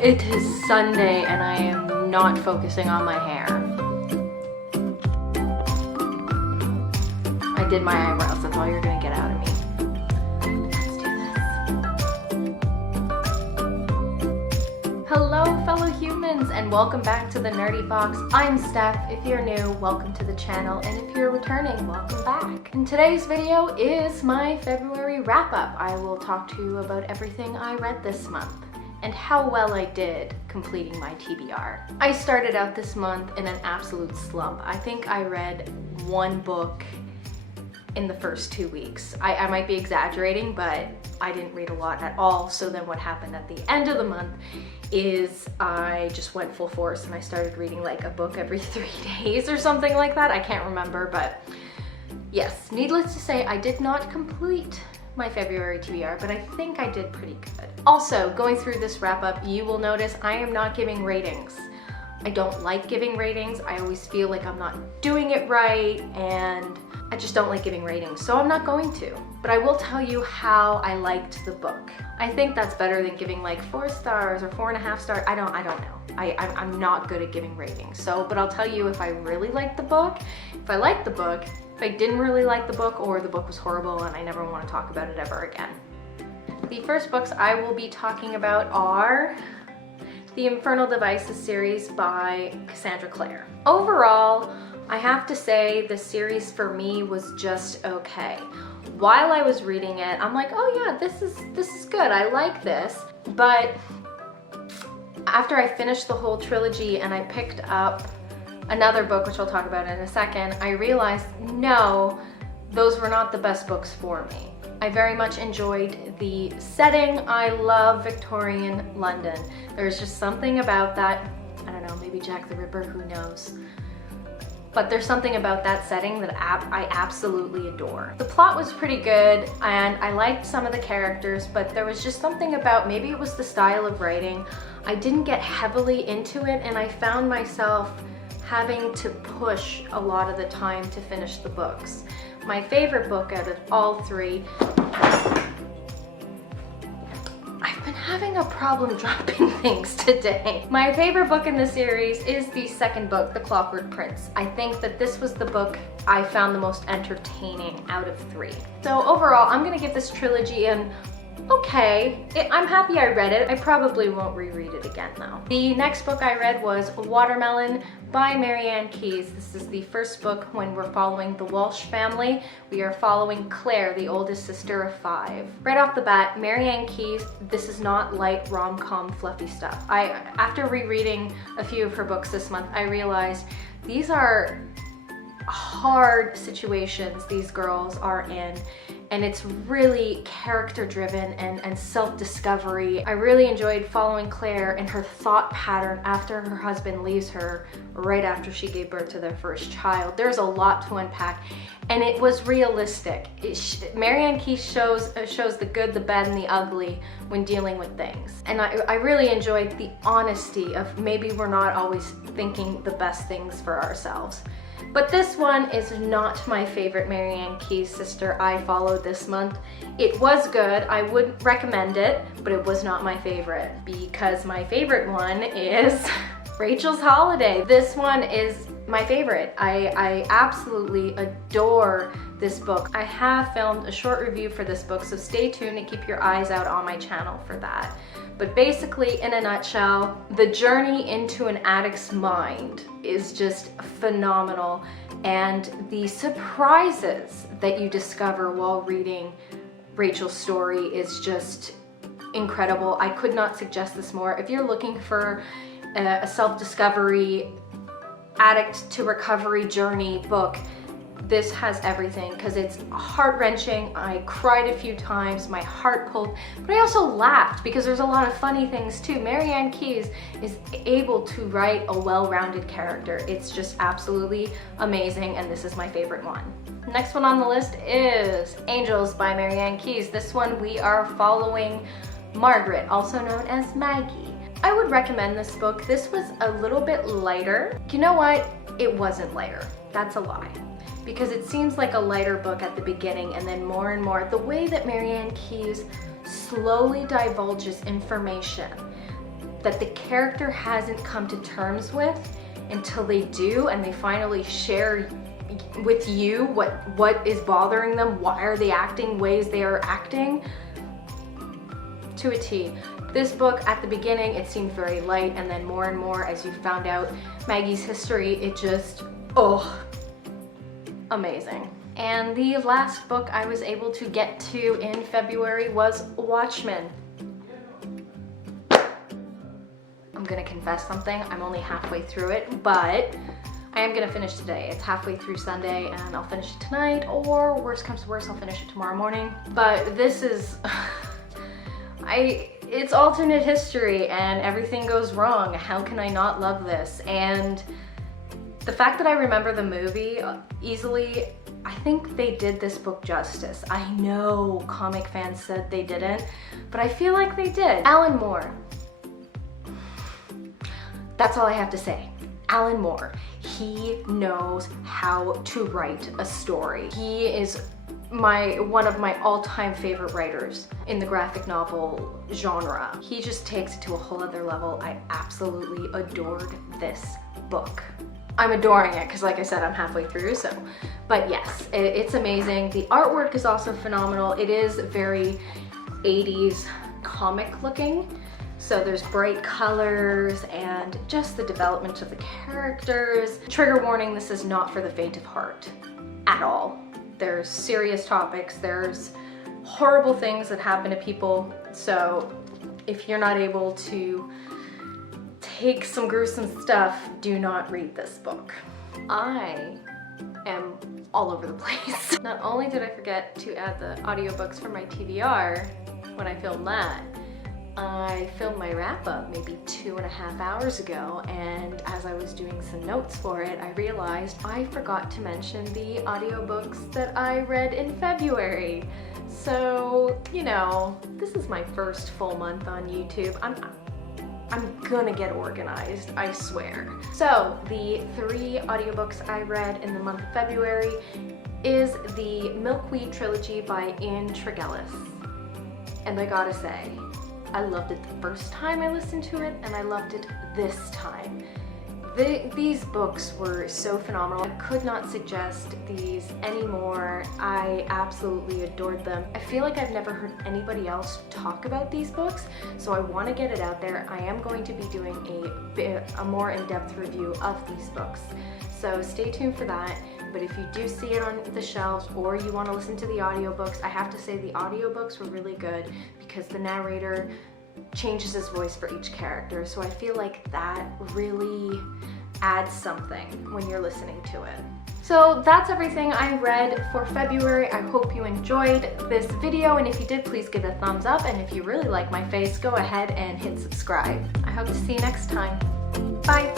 It is Sunday and I am not focusing on my hair. I did my eyebrows, that's all you're gonna get out of me. Let's do this. Hello fellow humans and welcome back to the Nerdy Box. I'm Steph. If you're new, welcome to the channel, and if you're returning, welcome back. And today's video is my February wrap-up. I will talk to you about everything I read this month and how well I did completing my TBR. I started out this month in an absolute slump. I think I read one book in the first 2 weeks. I might be exaggerating, but I didn't read a lot at all. So then what happened at the end of the month is I just went full force and I started reading like a book every 3 days or something like that. I can't remember, but yes, needless to say, I did not complete my February TBR, but I think I did pretty good. Also, going through this wrap up, you will notice I am not giving ratings. I don't like giving ratings. I always feel like I'm not doing it right, and I just don't like giving ratings, so I'm not going to. But I will tell you how I liked the book. I think that's better than giving like 4 stars or 4.5 stars. I don't know. I'm not good at giving ratings. But I'll tell you if I really liked the book, if I liked the book, if I didn't really like the book, or the book was horrible and I never want to talk about it ever again. The first books I will be talking about are the Infernal Devices series by Cassandra Clare. Overall, I have to say the series for me was just okay. While I was reading it, I'm like, oh yeah, this is good. I like this. But after I finished the whole trilogy and I picked up another book, which I'll talk about in a second, I realized, no, those were not the best books for me. I very much enjoyed the setting. I love Victorian London. There's just something about that. I don't know, maybe Jack the Ripper, who knows? But there's something about that setting that I absolutely adore. The plot was pretty good and I liked some of the characters, but there was just something about, maybe it was the style of writing, I didn't get heavily into it, and I found myself having to push a lot of the time to finish the books. My favorite book out of all three, I've been having a problem dropping things today. My favorite book in the series is the second book, The Clockwork Prince. I think that this was the book I found the most entertaining out of 3. So overall, I'm gonna give this trilogy an okay. I'm happy I read it. I probably won't reread it again though. The next book I read was Watermelon by Marian Keyes. This is the first book when we're following the Walsh family. We are following Claire, the oldest sister of 5. Right off the bat, Marian Keyes, this is not light rom-com fluffy stuff. After rereading a few of her books this month, I realized these are hard situations these girls are in, and it's really character driven and self-discovery. I really enjoyed following Claire and her thought pattern after her husband leaves her right after she gave birth to their first child. There's a lot to unpack, and it was realistic. Marian Keyes shows the good, the bad, and the ugly when dealing with things. And I really enjoyed the honesty of maybe we're not always thinking the best things for ourselves. But this one is not my favorite Marian Keyes sister I followed this month. It was good, I would recommend it, but it was not my favorite, because my favorite one is Rachel's Holiday. This one is my favorite. I absolutely adore this book. I have filmed a short review for this book, so stay tuned and keep your eyes out on my channel for that. But basically, in a nutshell, the journey into an addict's mind is just phenomenal, and the surprises that you discover while reading Rachel's story is just incredible. I could not suggest this more. If you're looking for a self-discovery, addict to recovery journey book, this has everything, because it's heart-wrenching. I cried a few times, my heart pulled, but I also laughed because there's a lot of funny things too. Marian Keyes is able to write a well-rounded character. It's just absolutely amazing, and this is my favorite one. Next one on the list is Angels by Marian Keyes. This one we are following Margaret, also known as Maggie. I would recommend this book. This was a little bit lighter. You know what? It wasn't lighter. That's a lie. Because it seems like a lighter book at the beginning, and then more and more, the way that Marian Keyes slowly divulges information that the character hasn't come to terms with until they do, and they finally share with you what is bothering them, why are they acting ways they are acting, to a T. This book, at the beginning, it seemed very light, and then more and more as you found out Maggie's history, it just, oh, amazing. And the last book I was able to get to in February was Watchmen. I'm gonna confess something, I'm only halfway through it, but I am gonna finish today. It's halfway through Sunday and I'll finish it tonight, or worst comes to worst, I'll finish it tomorrow morning. But this is, it's alternate history and everything goes wrong. How can I not love this? And the fact that I remember the movie easily, I think they did this book justice. I know comic fans said they didn't, but I feel like they did. Alan Moore. That's all I have to say. Alan Moore. He knows how to write a story. He is one of my all-time favorite writers in the graphic novel genre. He just takes it to a whole other level. I absolutely adored this book. I'm adoring it because, like I said, I'm halfway through, so. But yes, it's amazing. The artwork is also phenomenal. It is very 80s comic looking. So there's bright colors and just the development of the characters. Trigger warning, this is not for the faint of heart at all. There's serious topics, there's horrible things that happen to people. So if you're not able to take some gruesome stuff, do not read this book. I am all over the place. Not only did I forget to add the audiobooks for my TBR when I filmed that, I filmed my wrap-up maybe 2.5 hours ago, and as I was doing some notes for it, I realized I forgot to mention the audiobooks that I read in February. So, you know, this is my first full month on YouTube. I'm gonna get organized, I swear. So, the 3 audiobooks I read in the month of February is the Milkweed trilogy by Tregillis. And I gotta say, I loved it the first time I listened to it, and I loved it this time. These books were so phenomenal. I could not suggest these anymore. I absolutely adored them. I feel like I've never heard anybody else talk about these books, so I want to get it out there. I am going to be doing a more in-depth review of these books, so stay tuned for that. But if you do see it on the shelves or you want to listen to the audiobooks, I have to say the audiobooks were really good because the narrator changes his voice for each character. So I feel like that really adds something when you're listening to it. So that's everything I read for February. I hope you enjoyed this video, and if you did, please give it a thumbs up. And if you really like my face, go ahead and hit subscribe. I hope to see you next time. Bye.